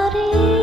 Ngunit